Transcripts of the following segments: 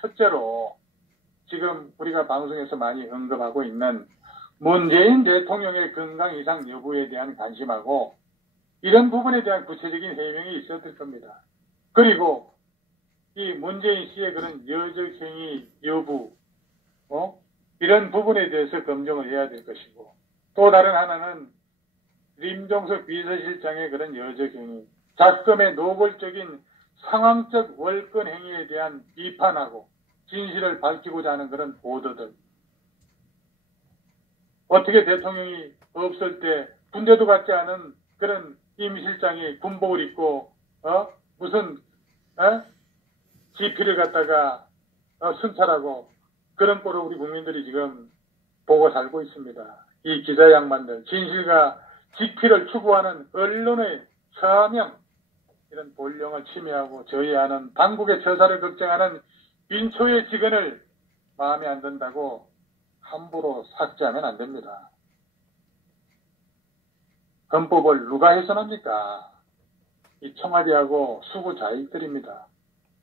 첫째로 지금 우리가 방송에서 많이 언급하고 있는 문재인 대통령의 건강 이상 여부에 대한 관심하고 이런 부분에 대한 구체적인 해명이 있었을 겁니다. 그리고 이 문재인 씨의 그런 여적 행위 여부, 이런 부분에 대해서 검증을 해야 될 것이고, 또 다른 하나는 임종석 비서실장의 그런 여적 행위, 작금의 노골적인 상황적 월권 행위에 대한 비판하고 진실을 밝히고자 하는 그런 보도들. 어떻게 대통령이 없을 때 군대도 갖지 않은 그런 임 실장이 군복을 입고 무슨 지피를 갖다가 순찰하고 그런 꼴을 우리 국민들이 지금 보고 살고 있습니다. 이 기자 양반들, 진실과 지피를 추구하는 언론의 서명, 이런 본령을 침해하고 저해하는 당국의 처사를 걱정하는 민초의 직언을 마음에 안 든다고 함부로 삭제하면 안 됩니다. 헌법을 누가 훼손합니까? 이 청와대하고 수구자익들입니다.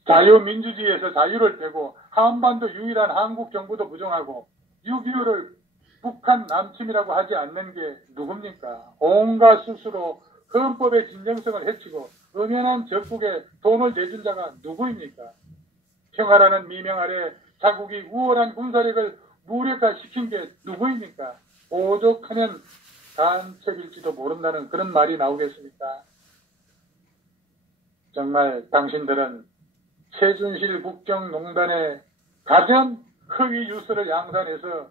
자유민주주의에서 자유를 빼고 한반도 유일한 한국 정부도 부정하고 6.25를 북한 남침이라고 하지 않는 게 누굽니까? 온갖 수수로 헌법의 진정성을 해치고 엄연한 적국에 돈을 대준 자가 누구입니까? 평화라는 미명 아래 자국이 우월한 군사력을 무력화시킨 게 누구입니까? 오죽하면 간첩일지도 모른다는 그런 말이 나오겠습니까? 정말 당신들은 최순실 국정농단의 가장 허위 뉴스를 양산해서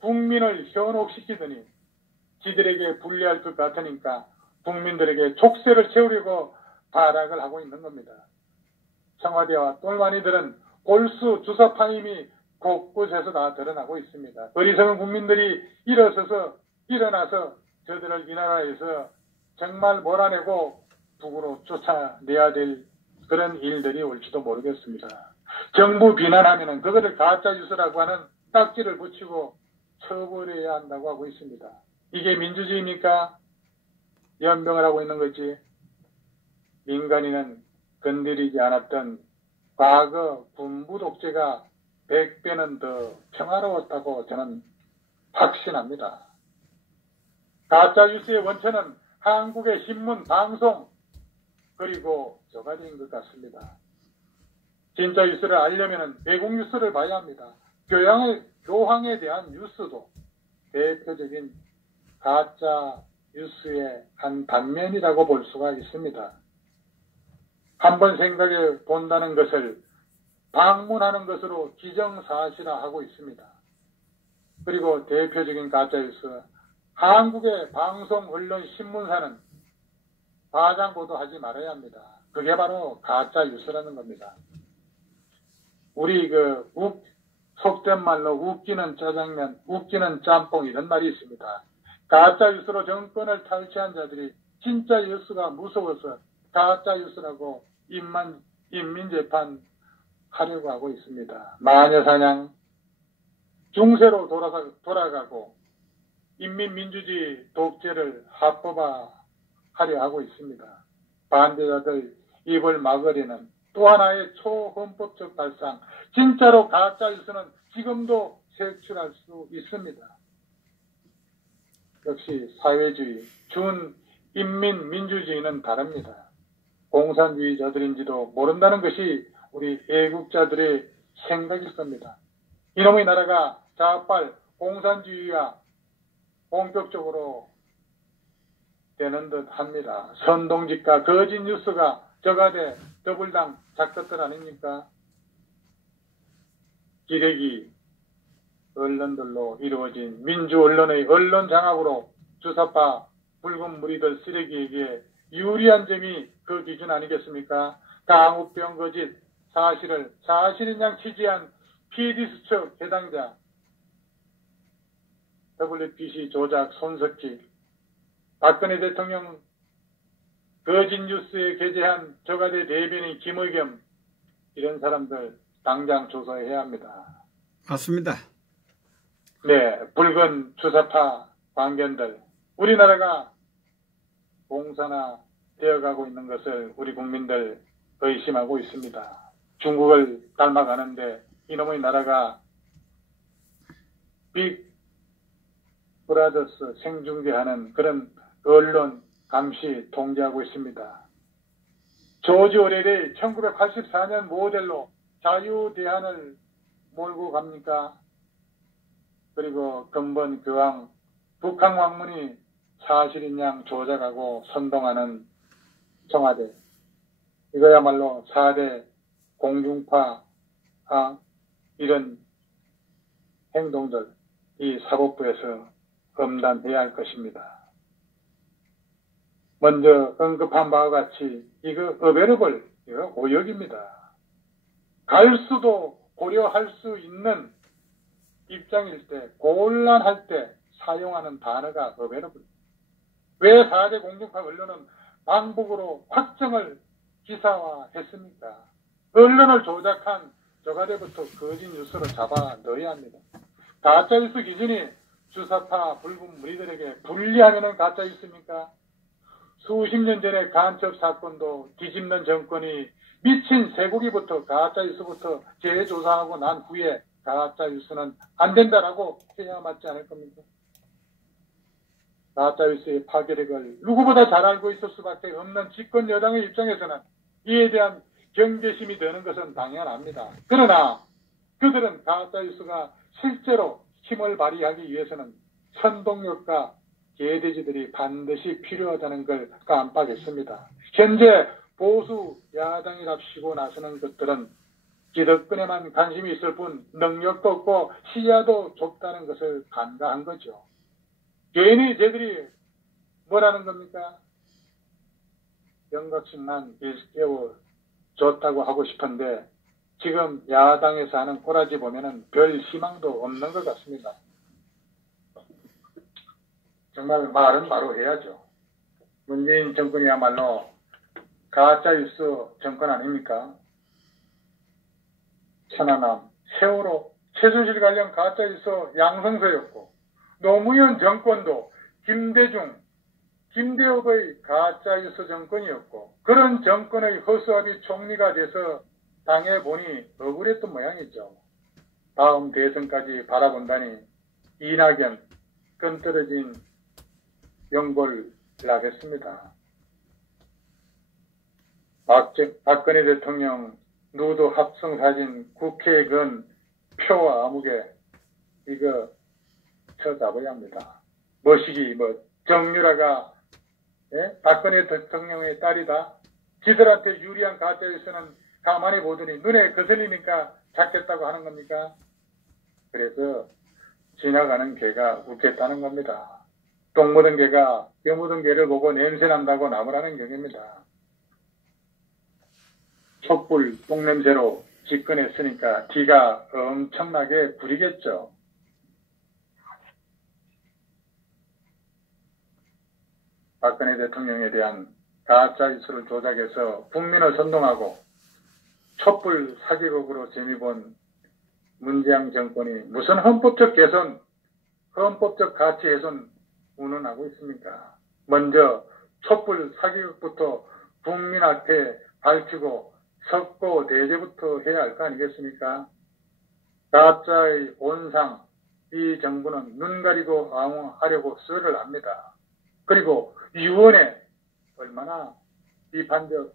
국민을 현혹시키더니 지들에게 불리할 것 같으니까 국민들에게 족쇄를 채우려고 발악을 하고 있는 겁니다. 청와대와 똘마니들은 골수 주사파임이 곳곳에서 다 드러나고 있습니다. 어리석은 국민들이 일어나서 저들을 이 나라에서 정말 몰아내고 북으로 쫓아내야 될 그런 일들이 올지도 모르겠습니다. 정부 비난하면은 그거를 가짜뉴스라고 하는 딱지를 붙이고 처벌해야 한다고 하고 있습니다. 이게 민주주의입니까? 연병을 하고 있는 거지. 민간인은 건드리지 않았던 과거 군부 독재가 100배는 더 평화로웠다고 저는 확신합니다. 가짜뉴스의 원천은 한국의 신문, 방송, 그리고 저가된 것 같습니다. 진짜 뉴스를 알려면 외국 뉴스를 봐야 합니다. 교황에 대한 뉴스도 대표적인 가짜 뉴스의 한 단면이라고 볼 수가 있습니다. 한번 생각해 본다는 것을 방문하는 것으로 기정사실화하고 있습니다. 그리고 대표적인 가짜뉴스, 한국의 방송, 언론, 신문사는 과장 보도하지 말아야 합니다. 그게 바로 가짜뉴스라는 겁니다. 우리 속된 말로 웃기는 짜장면, 웃기는 짬뽕 이런 말이 있습니다. 가짜뉴스로 정권을 탈취한 자들이 진짜 뉴스가 무서워서 가짜뉴스라고 인민재판 하려고 하고 있습니다. 마녀사냥, 중세로 돌아가고 인민민주주의 독재를 합법화하려 하고 있습니다. 반대자들 입을 막으려는 또 하나의 초헌법적 발상, 진짜로 가짜뉴스는 지금도 색출할 수 있습니다. 역시 사회주의, 준인민민주주의는 다릅니다. 공산주의자들인지도 모른다는 것이 우리 애국자들의 생각일 겁니다. 이놈의 나라가 자빨 공산주의가 본격적으로 되는 듯 합니다. 선동직과 거짓 뉴스가 저가돼 더불당 작것들 아닙니까? 기레기 언론들로 이루어진 민주 언론의 언론 장악으로 주사파 붉은 무리들 쓰레기에게 유리한 점이 그 기준 아니겠습니까? 강우병 거짓 사실인 양 취지한 PD수첩 해당자, WBC 조작 손석희, 박근혜 대통령 거짓 뉴스에 게재한 저가대 대변인 김의겸, 이런 사람들 당장 조사해야 합니다. 맞습니다. 네, 붉은 주사파 관견들, 우리나라가 공산화 되어가고 있는 것을 우리 국민들 의심하고 있습니다. 중국을 닮아가는데 이놈의 나라가 빅 브라더스 생중계하는 그런 언론 감시 통제하고 있습니다. 조지 오웰이 1984년 모델로 자유대한을 몰고 갑니까? 그리고 근본 교황 북한 왕문이 사실인 양 조작하고 선동하는 청와대. 이거야말로 4대 공중파 이런 행동들 이 사법부에서 검단해야 할 것입니다. 먼저 언급한 바와 같이 이거 어베러블, 이거 오역입니다. 갈 수도 고려할 수 있는 입장일 때, 곤란할 때 사용하는 단어가 어베러블. 왜 4대 공중파 언론은 반복으로 확정을 기사화했습니까? 언론을 조작한 저가대부터 거짓 뉴스로 잡아 넣어야 합니다. 가짜뉴스 기준이 주사파 불금 무리들에게 불리하면은 가짜뉴스입니까? 수십 년 전에 간첩 사건도 뒤집는 정권이 미친 쇠고기부터 가짜뉴스부터 재조사하고 난 후에 가짜뉴스는 안 된다라고 해야 맞지 않을 겁니까? 가짜뉴스의 파괴력을 누구보다 잘 알고 있을 수밖에 없는 집권 여당의 입장에서는 이에 대한 경계심이 드는 것은 당연합니다. 그러나 그들은 가짜뉴스가 실제로 힘을 발휘하기 위해서는 선동력과 개돼지들이 반드시 필요하다는 걸 깜빡했습니다. 현재 보수 야당이랍시고 나서는 것들은 기득권에만 관심이 있을 뿐 능력도 없고 시야도 좁다는 것을 간과한 거죠. 괜히 쟤들이 뭐라는 겁니까? 영각심만 일깨워 줬다고 하고 싶은데 지금 야당에서 하는 꼬라지 보면은 별 희망도 없는 것 같습니다. 정말 말은 바로 해야죠. 문재인 정권이야말로 가짜뉴스 정권 아닙니까? 천안함, 세월호, 최순실 관련 가짜뉴스 양성서였고 노무현 정권도 김대중, 김대엽의 가짜뉴스 정권이었고 그런 정권의 허수아비 총리가 돼서 당해보니 억울했던 모양이죠. 다음 대선까지 바라본다니 이낙연 끈떨어진 연골 나겠습니다. 박근혜 대통령 누드 합성 사진 국회에 건 표와 아무개 이거 쳐잡아야 합니다. 뭐시기 정유라가 박근혜 대통령의 딸이다. 지들한테 유리한 가짜뉴스는 가만히 보더니 눈에 거슬리니까 잡겠다고 하는 겁니까? 그래서 지나가는 개가 웃겠다는 겁니다. 똥 묻은 개가 뼈 묻은 개를 보고 냄새난다고 나무라는 격입니다. 촛불 똥냄새로 집권했으니까 뒤가 엄청나게 부리겠죠. 박근혜 대통령에 대한 가짜뉴스를 조작해서 국민을 선동하고 촛불 사기극으로 재미본 문재인 정권이 무슨 헌법적 개선, 헌법적 가치 훼손 운운하고 있습니까? 먼저 촛불 사기극부터 국민 앞에 밝히고 석고 대제부터 해야 할 거 아니겠습니까? 가짜의 온상, 이 정부는 눈 가리고 하려고 썰을 합니다. 그리고 유언에 얼마나 비판적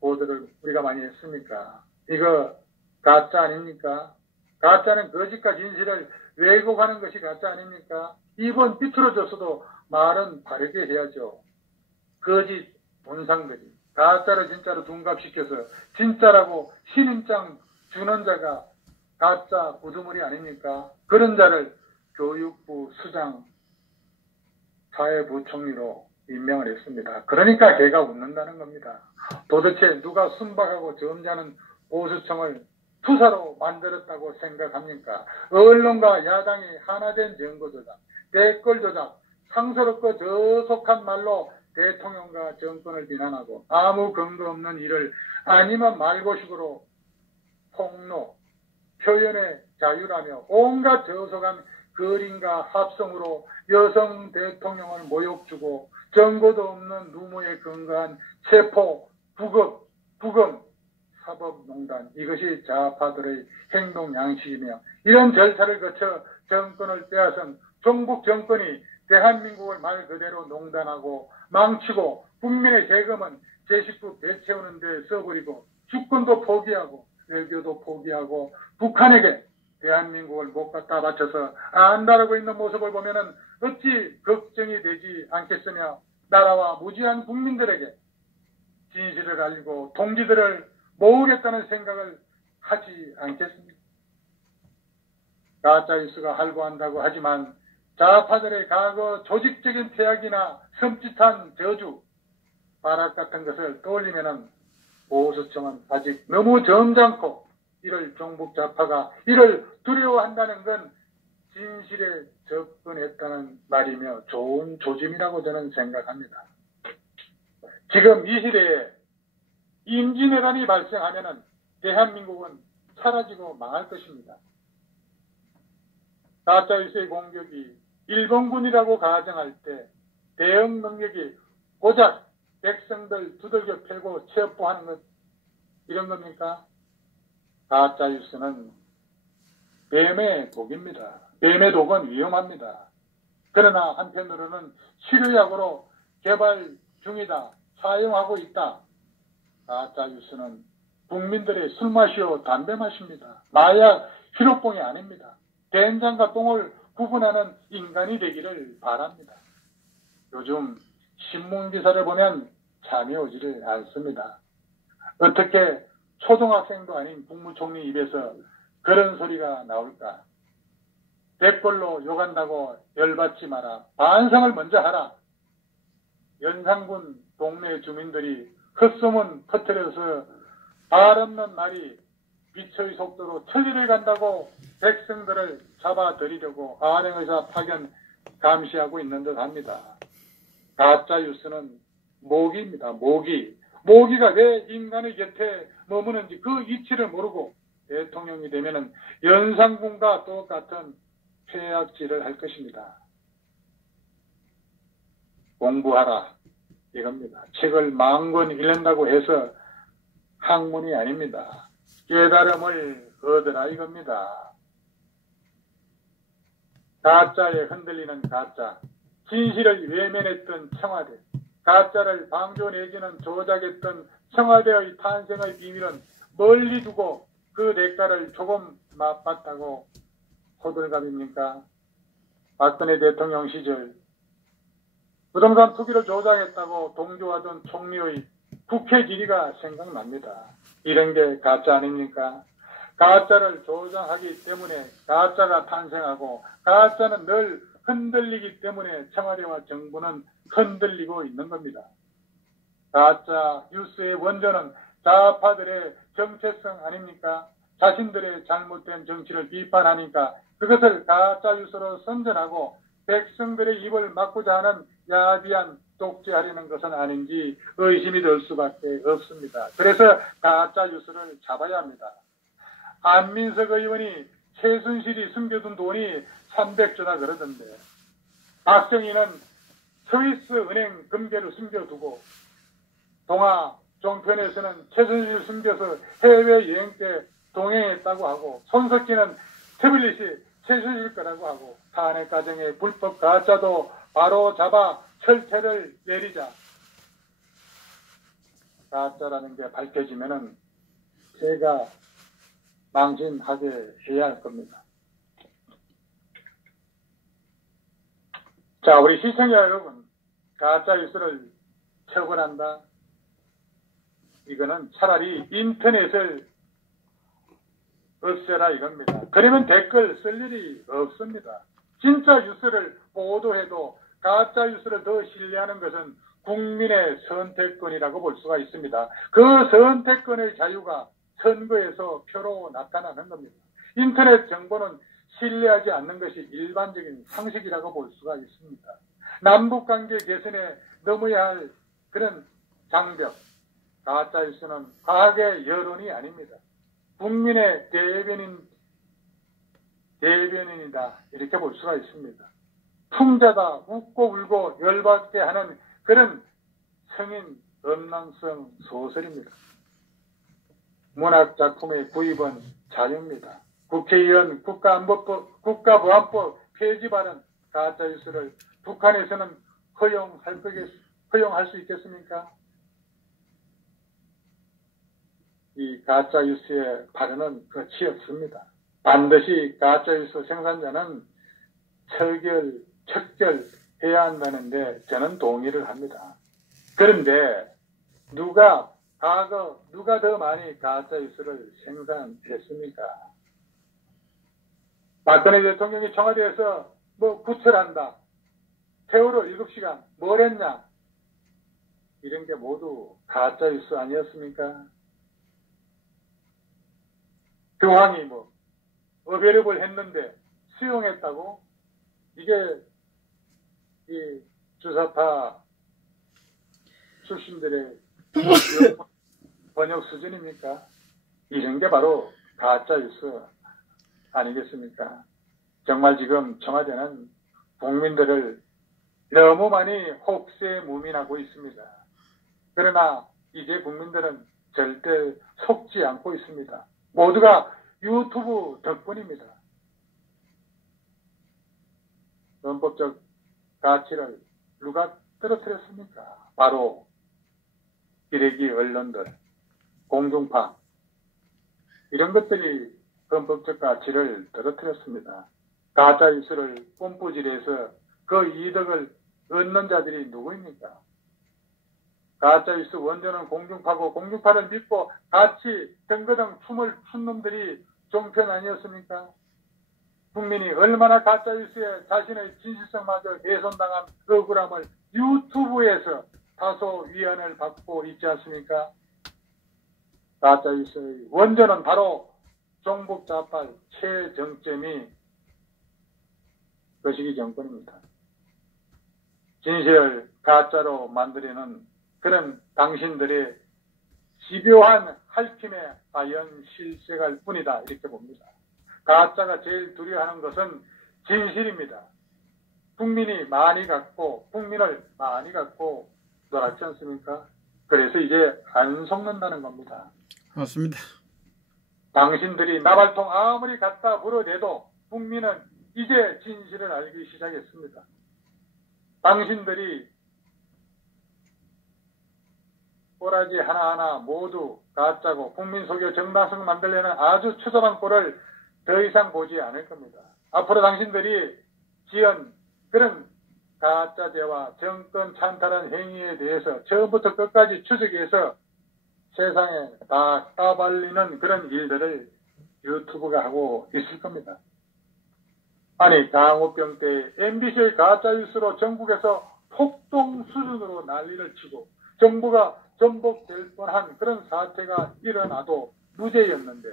보도를 우리가 많이 했습니까? 이거 가짜 아닙니까? 가짜는 거짓과 진실을 왜곡하는 것이 가짜 아닙니까? 이번 비틀어졌어도 말은 바르게 해야죠. 거짓 온상들이 가짜를 진짜로 둔갑시켜서 진짜라고 신임장 주는 자가 가짜 구두머리 아닙니까? 그런 자를 교육부 수장 사회부총리로 임명을 했습니다. 그러니까 걔가 웃는다는 겁니다. 도대체 누가 순박하고 점잖은 보수청을 투사로 만들었다고 생각합니까? 언론과 야당이 하나된 정보조작, 댓글조작, 상서롭고 저속한 말로 대통령과 정권을 비난하고 아무 근거 없는 일을 아니면 말고식으로 폭로, 표현의 자유라며 온갖 저속한 그림과 합성으로 여성 대통령을 모욕주고 정보도 없는 루머에 근거한 체포, 부검, 사법농단, 이것이 좌파들의 행동 양식이며 이런 절차를 거쳐 정권을 빼앗은 종북 정권이 대한민국을 말 그대로 농단하고 망치고 국민의 세금은 제 식구 배 채우는 데 써버리고 주권도 포기하고 외교도 포기하고 북한에게 대한민국을 못 갖다 바쳐서 안달하고 있는 모습을 보면은 어찌 걱정이 되지 않겠으며 나라와 무지한 국민들에게 진실을 알리고 동지들을 모으겠다는 생각을 하지 않겠습니까? 가짜뉴스가 할구한다고 하지만 좌파들의 과거 조직적인 퇴학이나 섬찟한 저주, 발악 같은 것을 떠올리면은 보수층은 아직 너무 점잖고 이를 종북 좌파가 이를 두려워한다는 건 진실에 접근했다는 말이며 좋은 조짐이라고 저는 생각합니다. 지금 이 시대에 임진왜란이 발생하면은 대한민국은 사라지고 망할 것입니다. 가짜뉴스의 공격이 일본군이라고 가정할 때 대응 능력이 고작 백성들 두들겨 패고 체포하는 것 이런 겁니까? 가짜뉴스는 뱀의 독입니다. 뱀의 독은 위험합니다. 그러나 한편으로는 치료약으로 개발 중이다. 사용하고 있다. 가짜뉴스는 국민들의 술 마시오 담배 마십니다. 마약 희록봉이 아닙니다. 된장과 똥을 구분하는 인간이 되기를 바랍니다. 요즘 신문기사를 보면 잠이 오지를 않습니다. 어떻게 초등학생도 아닌 국무총리 입에서 그런 소리가 나올까? 댓글로 욕한다고 열받지 마라. 반성을 먼저 하라. 연산군 동네 주민들이 헛소문 터뜨려서 발 없는 말이 빛의 속도로 천리를 간다고 백성들을 잡아들이려고 안행의사 파견 감시하고 있는 듯 합니다. 가짜뉴스는 모기입니다. 모기가 왜 인간의 곁에 머무는지 그 이치를 모르고 대통령이 되면은 연산군과 똑같은 폐악질을 할 것입니다. 공부하라 이겁니다. 책을 만권 읽는다고 해서 학문이 아닙니다. 깨달음을 얻으라 이겁니다. 가짜에 흔들리는 가짜, 진실을 외면했던 청와대, 가짜를 방조 내지는 조작했던 청와대의 탄생의 비밀은 멀리 두고 그 대가를 조금 맛봤다고 호들갑입니까? 박근혜 대통령 시절 부동산 투기를 조작했다고 동조하던 총리의 국회 질의가 생각납니다. 이런 게 가짜 아닙니까? 가짜를 조장하기 때문에 가짜가 탄생하고 가짜는 늘 흔들리기 때문에 청와대와 정부는 흔들리고 있는 겁니다. 가짜 뉴스의 원조는 좌파들의 정체성 아닙니까? 자신들의 잘못된 정치를 비판하니까 그것을 가짜 뉴스로 선전하고 백성들의 입을 막고자 하는 야비한 독재하려는 것은 아닌지 의심이 들 수밖에 없습니다. 그래서 가짜 뉴스를 잡아야 합니다. 안민석 의원이 최순실이 숨겨둔 돈이 300조나 그러던데 박정희는 스위스 은행 금괴를 숨겨두고 동아 종편에서는 최순실 숨겨서 해외여행 때 동행했다고 하고 손석희는 태블릿이 최순실 거라고 하고 탄핵 과정의 불법 가짜도 바로 잡아 철퇴를 내리자. 가짜라는 게 밝혀지면은 제가 망신하게 해야 할 겁니다. 자, 우리 시청자 여러분, 가짜 뉴스를 처벌한다. 이거는 차라리 인터넷을 없애라 이겁니다. 그러면 댓글 쓸 일이 없습니다. 진짜 뉴스를 보도해도 가짜 뉴스를 더 신뢰하는 것은 국민의 선택권이라고 볼 수가 있습니다. 그 선택권의 자유가 선거에서 표로 나타나는 겁니다. 인터넷 정보는 신뢰하지 않는 것이 일반적인 상식이라고 볼 수가 있습니다. 남북관계 개선에 넘어야 할 그런 장벽, 가짜 뉴스는 과학의 여론이 아닙니다. 국민의 대변인이다 이렇게 볼 수가 있습니다. 풍자다 웃고 울고 열받게 하는 그런 성인 음란성 소설입니다. 문학작품의 구입은 자유입니다. 국회의원 국가보안법 폐지 발언 가짜뉴스를 북한에서는 허용할 수 있겠습니까? 이 가짜뉴스의 발언은 끝이 없습니다. 반드시 가짜뉴스 생산자는 척결해야 한다는데 저는 동의를 합니다. 그런데 누가 더 많이 가짜뉴스를 생산했습니까? 박근혜 대통령이 청와대에서 구철한다. 세월호 7시간 뭘 했냐? 이런 게 모두 가짜뉴스 아니었습니까? 교황이 어베럽을 했는데 수용했다고? 이게 이 주사파 출신들의 번역 수준입니까? 이런 게 바로 가짜뉴스 아니겠습니까? 정말 지금 청와대는 국민들을 너무 많이 혹세무민하고 있습니다. 그러나 이제 국민들은 절대 속지 않고 있습니다. 모두가 유튜브 덕분입니다. 헌법적 가치를 누가 떨어뜨렸습니까? 바로 기레기 언론들, 공중파 이런 것들이 헌법적 가치를 떨어뜨렸습니다. 가짜뉴스를 뽐뿌질해서 그 이득을 얻는 자들이 누구입니까? 가짜뉴스 원조는 공중파고 공중파를 믿고 같이 덩그덩 춤을 춘 놈들이 종편 아니었습니까? 국민이 얼마나 가짜뉴스에 자신의 진실성마저 훼손당한 억울함을 유튜브에서 다소 위안을 받고 있지 않습니까? 가짜뉴스의 원조는 바로 종북좌빨 최정점이 거시기 정권입니다. 진실을 가짜로 만들려는 그런 당신들의 집요한 핥힘에 하연 실색할 뿐이다 이렇게 봅니다. 가짜가 제일 두려워하는 것은 진실입니다. 국민을 많이 갖고 놀았지 않습니까? 그래서 이제 안 속는다는 겁니다. 맞습니다. 당신들이 나발통 아무리 갖다 물어대도 국민은 이제 진실을 알기 시작했습니다. 당신들이 꼬라지 하나하나 모두 가짜고 국민 속여 정당성 만들려는 아주 처절한 꼴을 더 이상 보지 않을 겁니다. 앞으로 당신들이 지은 그런 가짜죄와 정권 찬탈한 행위에 대해서 처음부터 끝까지 추적해서 세상에 다 까발리는 그런 일들을 유튜브가 하고 있을 겁니다. 아니 강호병 때 MBC의 가짜뉴스로 전국에서 폭동 수준으로 난리를 치고 정부가 전복될 뻔한 그런 사태가 일어나도 무죄였는데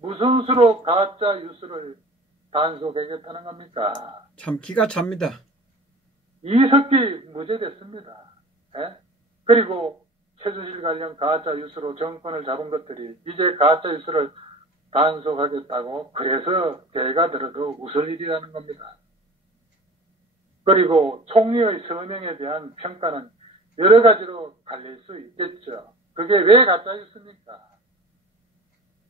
무슨 수로 가짜뉴스를 단속하겠다는 겁니까? 참 기가 찹니다. 이석기 무죄됐습니다. 에? 그리고 최순실 관련 가짜뉴스로 정권을 잡은 것들이 이제 가짜뉴스를 단속하겠다고 그래서 개가 들어도 웃을 일이라는 겁니다. 그리고 총리의 서명에 대한 평가는 여러 가지로 갈릴 수 있겠죠. 그게 왜 가짜뉴스입니까?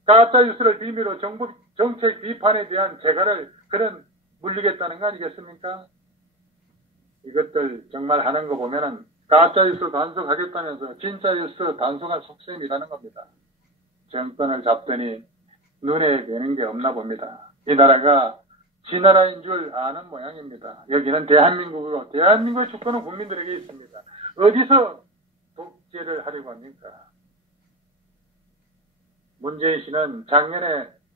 가짜뉴스를 빌미로 정부 정책 비판에 대한 재갈을 물리겠다는 거 아니겠습니까? 이것들 정말 하는 거 보면은 가짜뉴스 단속하겠다면서 진짜뉴스 단속할 속셈이라는 겁니다. 정권을 잡더니 눈에 뵈는 게 없나 봅니다. 이 나라가 지 나라인 줄 아는 모양입니다. 여기는 대한민국이고 대한민국의 주권은 국민들에게 있습니다. 어디서 독재를 하려고 합니까? 문재인 씨는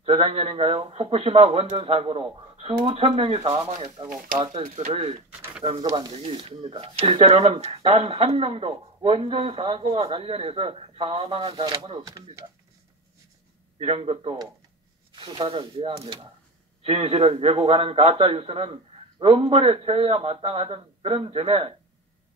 저작년인가요? 후쿠시마 원전 사고로 수천 명이 사망했다고 가짜뉴스를 언급한 적이 있습니다. 실제로는 단 한 명도 원전 사고와 관련해서 사망한 사람은 없습니다. 이런 것도 수사를 해야 합니다. 진실을 왜곡하는 가짜뉴스는 엄벌에 처해야 마땅하던 그런 점에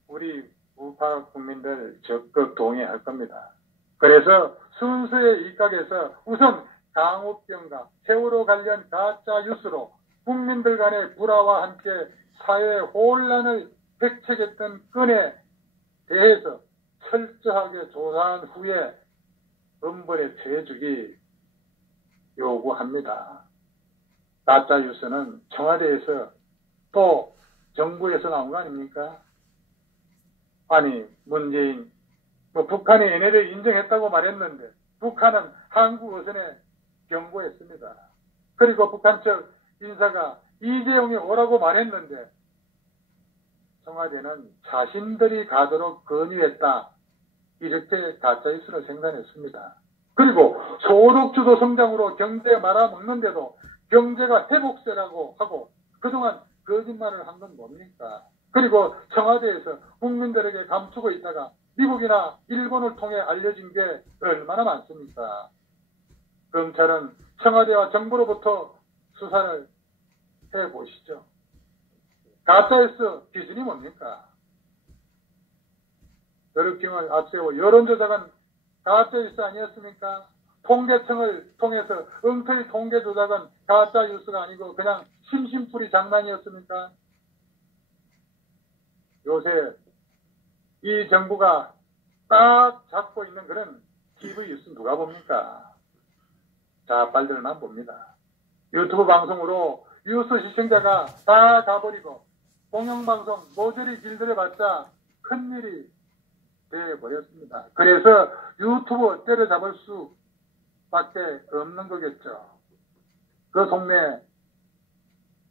우리 우파 국민들 적극 동의할 겁니다. 그래서 순수에 입각해서 우선 강호병과 세월호 관련 가짜뉴스로 국민들 간의 불화와 함께 사회 혼란을 획책했던 건에 대해서 철저하게 조사한 후에 엄벌에 처해주기 요구합니다. 가짜 뉴스는 청와대에서 또 정부에서 나온 거 아닙니까? 아니 문재인 북한이 얘네를 인정했다고 말했는데 북한은 한국 어선에 경고했습니다. 그리고 북한 측 인사가 이재용이 오라고 말했는데 청와대는 자신들이 가도록 건의했다. 이렇게 가짜뉴스를 생산했습니다. 그리고 소득주도 성장으로 경제 말아먹는데도 경제가 회복세라고 하고 그동안 거짓말을 한 건 뭡니까? 그리고 청와대에서 국민들에게 감추고 있다가 미국이나 일본을 통해 알려진 게 얼마나 많습니까? 검찰은 청와대와 정부로부터 수사를 해보시죠. 가짜뉴스 기준이 뭡니까? 여력경을 앞세워 여론조작은 가짜뉴스 아니었습니까? 통계청을 통해서 엉터리 통계 조작은 가짜뉴스가 아니고 그냥 심심풀이 장난이었습니까? 요새 이 정부가 딱 잡고 있는 그런 TV 뉴스 누가 봅니까? 자빨들만 봅니다. 유튜브 방송으로 뉴스 시청자가 다 가버리고 공영방송 모조리 길들여봤자 큰일이 돼버렸습니다. 그래서 유튜브 때려잡을 수밖에 없는 거겠죠. 그 속내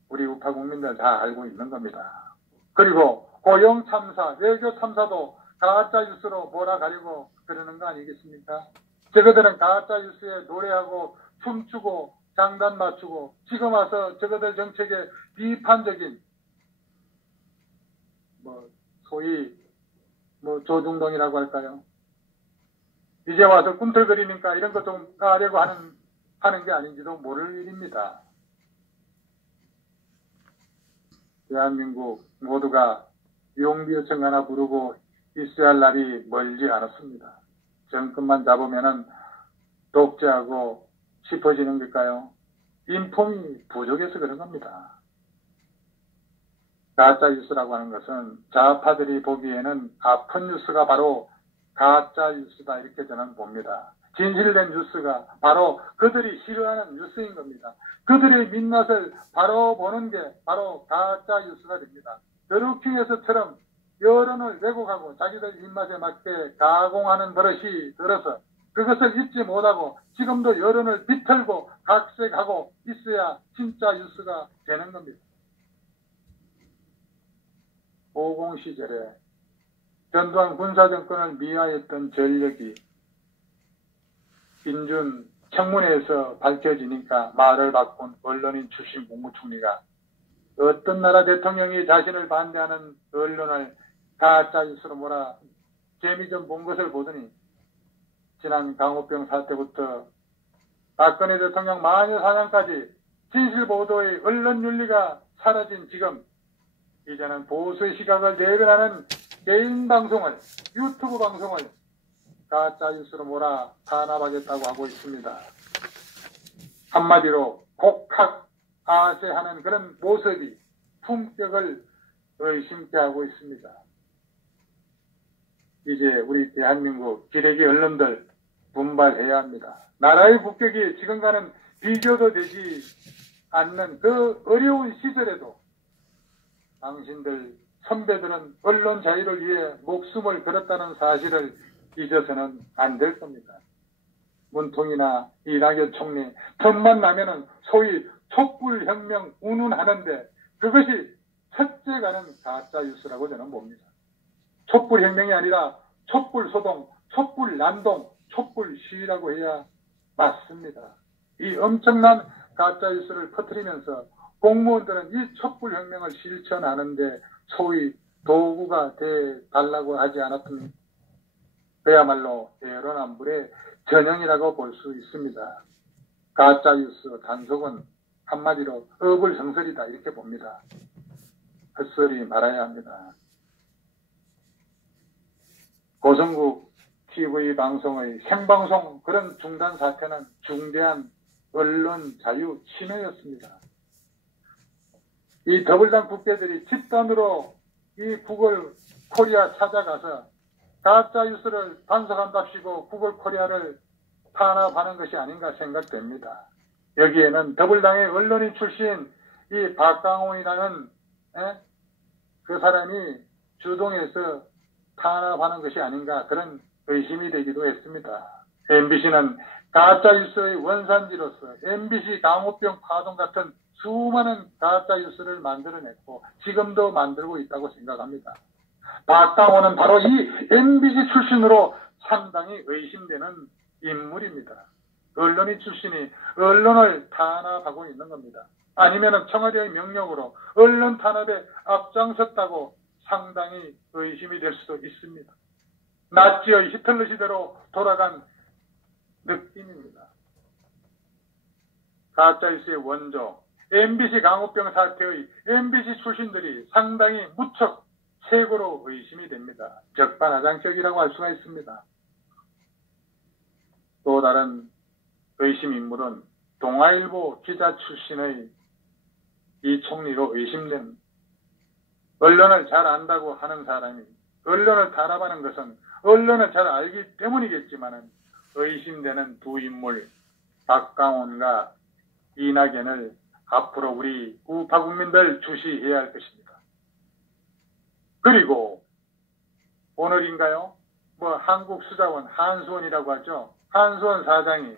우리 우파 국민들 다 알고 있는 겁니다. 그리고 고용참사, 외교참사도 가짜뉴스로 몰아가려고 그러는 거 아니겠습니까? 저거들은 가짜뉴스에 노래하고 춤추고 장단 맞추고 지금 와서 저거들 정책에 비판적인 소위 조중동이라고 할까요? 이제 와서 꿈틀거리니까 이런 것 좀 까려고 하는 게 아닌지도 모를 일입니다. 대한민국 모두가 용비어청 하나 부르고 있어야 할 날이 멀지 않았습니다. 정권만 잡으면은 독재하고 싶어지는 걸까요? 인폼이 부족해서 그런 겁니다. 가짜뉴스라고 하는 것은 좌파들이 보기에는 아픈 뉴스가 바로 가짜뉴스다 이렇게 저는 봅니다. 진실된 뉴스가 바로 그들이 싫어하는 뉴스인 겁니다. 그들의 민낯을 바로 보는 게 바로 가짜뉴스가 됩니다. 드루킹에서처럼 여론을 왜곡하고 자기들 입맛에 맞게 가공하는 버릇이 들어서 그것을 잊지 못하고 지금도 여론을 비틀고 각색하고 있어야 진짜 뉴스가 되는 겁니다. 50 시절에 전두환 군사정권을 미화했던 전력이 인준 청문회에서 밝혀지니까 말을 바꾼 언론인 출신 국무총리가 어떤 나라 대통령이 자신을 반대하는 언론을 가짜뉴스로 몰아 재미 좀 본 것을 보더니 지난 강호병 사태부터 박근혜 대통령 마녀 사냥까지 진실보도의 언론 윤리가 사라진 지금 이제는 보수의 시각을 대변하는 개인 방송을 유튜브 방송을 가짜뉴스로 몰아 탄압하겠다고 하고 있습니다. 한마디로 곡학아세하는 그런 모습이 품격을 의심케 하고 있습니다. 이제 우리 대한민국 기레기 언론들 분발해야 합니다. 나라의 국격이 지금과는 비교도 되지 않는 그 어려운 시절에도 당신들 선배들은 언론 자유를 위해 목숨을 걸었다는 사실을 잊어서는 안 될 겁니다. 문통이나 이낙연 총리 틈만 나면은 소위 촛불혁명 운운하는데 그것이 첫째 가는 가짜뉴스라고 저는 봅니다. 촛불혁명이 아니라 촛불소동, 촛불난동, 촛불시위라고 해야 맞습니다. 이 엄청난 가짜뉴스를 퍼뜨리면서 공무원들은 이 촛불혁명을 실천하는데 소위 도구가 돼달라고 하지 않았습니까? 그야말로 내로남불의 전형이라고 볼 수 있습니다. 가짜뉴스 단속은 한마디로 어불성설이다 이렇게 봅니다. 헛소리 말아야 합니다. 고성국 TV 방송의 생방송 그런 중단 사태는 중대한 언론 자유 침해였습니다. 이 더블당 국대들이 집단으로 이 구글 코리아 찾아가서 가짜 뉴스를 단속한답시고 구글 코리아를 탄압하는 것이 아닌가 생각됩니다. 여기에는 더불당의 언론인 출신 이 박강원이라는 그 사람이 주동해서 탄압하는 것이 아닌가 그런 의심이 되기도 했습니다. MBC는 가짜뉴스의 원산지로서 MBC 강호병 파동 같은 수많은 가짜뉴스를 만들어냈고 지금도 만들고 있다고 생각합니다. 박강원은 바로 이 MBC 출신으로 상당히 의심되는 인물입니다. 언론인 출신이 언론을 탄압하고 있는 겁니다. 아니면 청와대의 명령으로 언론 탄압에 앞장섰다고 상당히 의심이 될 수도 있습니다. 나치의 히틀러 시대로 돌아간 느낌입니다. 가짜뉴스의 원조 MBC 강호병 사태의 MBC 출신들이 상당히 무척 최고로 의심이 됩니다. 적반하장격이라고 할 수가 있습니다. 또 다른 의심 인물은 동아일보 기자 출신의 이 총리로 의심된 언론을 잘 안다고 하는 사람이 언론을 탄압하는 것은 언론을 잘 알기 때문이겠지만 의심되는 두 인물 박강원과 이낙연을 앞으로 우리 우파 국민들 주시해야 할 것입니다. 그리고 오늘인가요? 한국수자원 한수원이라고 하죠. 한수원 사장이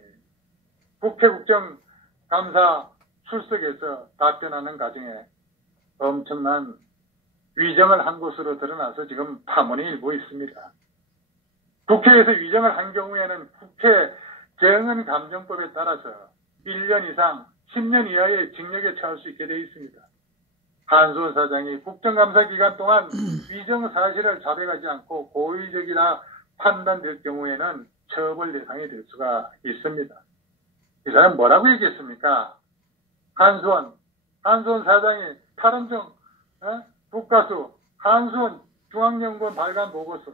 국회 국정감사 출석해서 답변하는 과정에 엄청난 위정을 한 것으로 드러나서 지금 파문이 일고 있습니다. 국회에서 위정을 한 경우에는 국회 정은감정법에 따라서 1년 이상 10년 이하의 징역에 처할 수 있게 되어 있습니다. 한수원 사장이 국정감사 기간 동안 위정 사실을 자백하지 않고 고의적이라 판단될 경우에는 처벌 대상이 될 수가 있습니다. 이 사람 뭐라고 얘기했습니까? 한수원 사장이 탈원정 국가수 한수원 중앙연구원 발간 보고서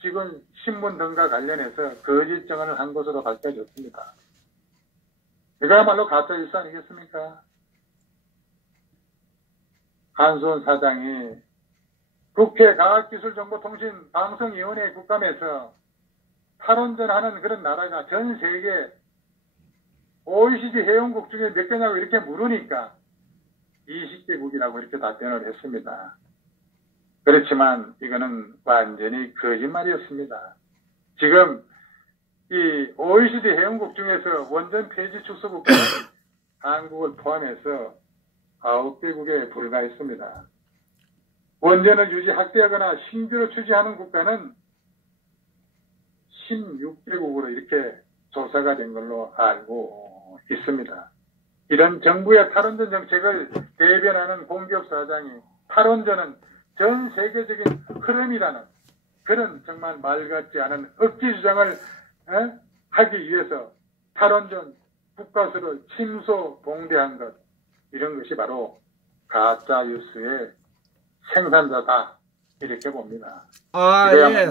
지금 신문 등과 관련해서 거짓 증언을 한 것으로 밝혀졌습니다. 이거야말로 가짜뉴스 아니겠습니까? 한수원 사장이 국회 과학기술정보통신방송위원회 국감에서 탈원전하는 그런 나라가 전 세계 OECD 회원국 중에 몇 개냐고 이렇게 물으니까 20개국이라고 이렇게 답변을 했습니다. 그렇지만 이거는 완전히 거짓말이었습니다. 지금 이 OECD 회원국 중에서 원전 폐지 축소 국가는 한국을 포함해서 9개국에 불과했습니다. 원전을 유지 확대하거나 신규로 추진하는 국가는 16개국으로 이렇게 조사가 된 걸로 알고 있습니다. 이런 정부의 탈원전 정책을 대변하는 공기업 사장이 탈원전은 전 세계적인 흐름이라는 그런 정말 말 같지 않은 억지 주장을 하기 위해서 탈원전 국가수를 침소 봉대한 것, 이런 것이 바로 가짜 뉴스의 생산자다, 이렇게 봅니다. 예.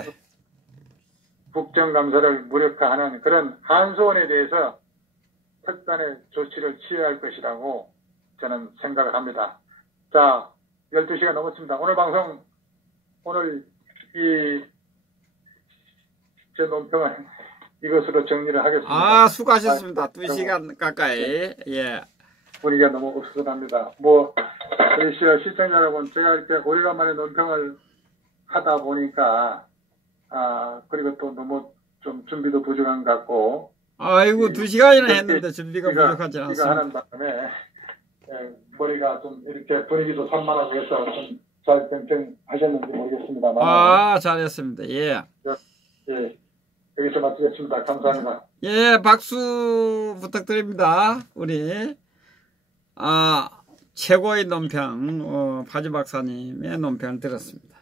국정감사를 무력화하는 그런 한수원에 대해서 특단의 조치를 취해야 할 것이라고 저는 생각을 합니다. 자, 12시가 넘었습니다. 오늘 방송, 오늘 제 논평은 이것으로 정리를 하겠습니다. 수고하셨습니다. 2시간 가까이. 예. 분위기가 너무 없어합니다. 우리 시청자 여러분, 제가 이렇게 오래간만에 논평을 하다 보니까, 그리고 또 너무 좀 준비도 부족한 것 같고. 아이고, 2시간이나 했는데 준비가 부족하지 않습니다. 하는 바람에, 머리가 좀 이렇게 분위기도 산만하고 해서 좀 잘 변평하셨는지 모르겠습니다만. 잘했습니다. 예. 예. 여기서 마치겠습니다. 감사합니다. 예, 박수 부탁드립니다. 우리, 최고의 논평, 파주 박사님의 논평을 들었습니다.